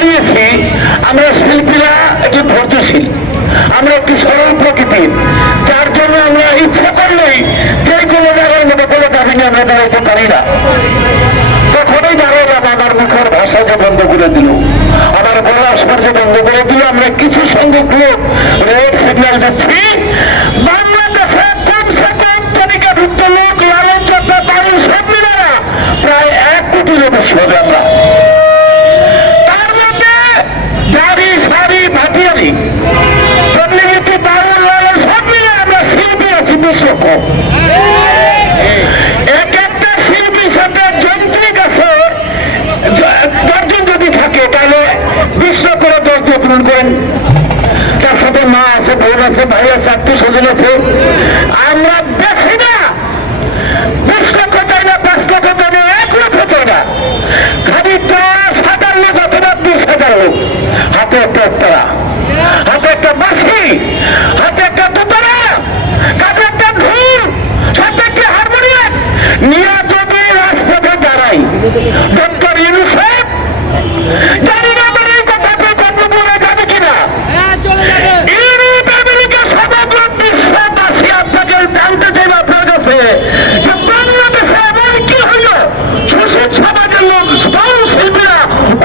দাঁড়িয়েছি, আমরা শিল্পীরা একটু ধৈর্যশীল, আমরা একটি সরল প্রকৃতির, যার জন্য আমরা ইচ্ছা করলেই যে কোনো জায়গার মধ্যে বলে দাবি নিয়ে আমরা দাঁড়াইতে পারি না। প্রথমেই দাঁড়ালাম, আমার মুখের ভাষা যে বন্ধ করে দিল, আমার গলার স্বর যে বন্ধ করে দিল। আমরা কিছু সংখ্যক লোক রেড সিগন্যাল দিচ্ছি, বাংলাদেশে কমসে কম তালিকাভুক্ত লোক লালন চর্চা বাড়ির সব মিলারা প্রায় 1 কোটিরও বেশি হবে। আমরা তার মধ্যে দাড়ি শাড়ি ভাটিয়ারি তবলিগি বাউল লালন সব মিলে আমরা শিল্পী আছি 20 লক্ষ। এক একটা শিল্পীর সাথে যন্ত্রিক আছে 10 জন যদি থাকে, তাহলে 20 লক্ষ 10 দিয়ে পূরণ করেন। তার সাথে মা আছে, বোন আছে, ভাই আছে, আত্মীয় স্বজন আছে। আমরা বেশি না, 20 লক্ষ চাই না, 5 লক্ষ চাই না, 1 লক্ষ চাই না, খালি 10,000 লোক অথবা 20,000 লোক। হাতে একটা উত্তরা, হাতে একটা বাঁশি, হাতে একটা দোতারা, কাঁধে একটা ঢোল, সাথে একটা হারমোনিয়াম নিয়ে যদি রাজপথে দাঁড়াই, ডক্টর ইউনুসেফ জানি না আমার এই কথাটা কর্ম বলে যাবে কিনা। ইউরোপ আমেরিকা সমগ্র বিশ্ববাসী আপনাকে জানতে চাইবে আপনার কাছে যে বাংলাদেশে এমন কি হইল, শোষিত সমাজের লোক বাউল শিল্পীরা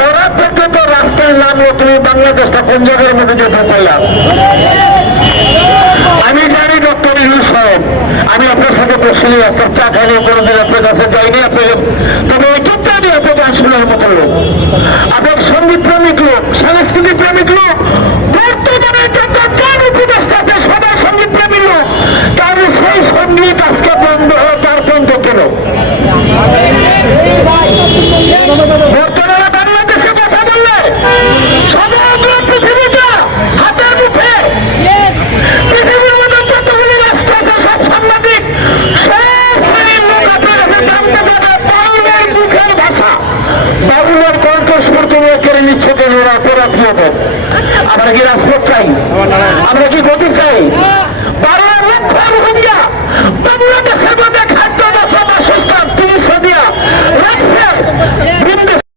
ওরা পর্যন্ত রাস্তায় নামলো, তুমি বাংলাদেশটা কোন জায়গার মধ্যে যেতে পারলাম। আমি জানি ডক্টর ইউনুসেফ, আমি আপনার সাথে বসিনি, আপনার চা খাইলেও কোনোদিন আপনার কাছে যাইনি, আপনাকে তবে এটুকু আমি আপনাকে আসলের মতো লোক, আপনার সঙ্গীত প্রেমিক লোক, সাংস্কৃতিক প্রেমিক লোক, বর্তমানে উপদেষ্টাতে সবাই সঙ্গীত প্রেমী লোক, তাহলে সেই সঙ্গীত আজকে বন্ধ হয়, তার বন্ধ কেন? বর্তমানে বাংলাদেশে কথা বললে সমগ্র পৃথিবীটা হাতের মুঠে, পৃথিবীর মধ্যে যতগুলো রাষ্ট্র আছে সব সাংবাদিক সব শ্রেণীর লোক আপনার কাছে জানতে পারে বাউলের মুখের ভাষা, বাউলের কণ্ঠস্বর তুমি কেড়ে নিচ্ছ কেন? ওরা অপরাধ। আমরা কি রাজপথ চাই? আমরা কি গতি চাই?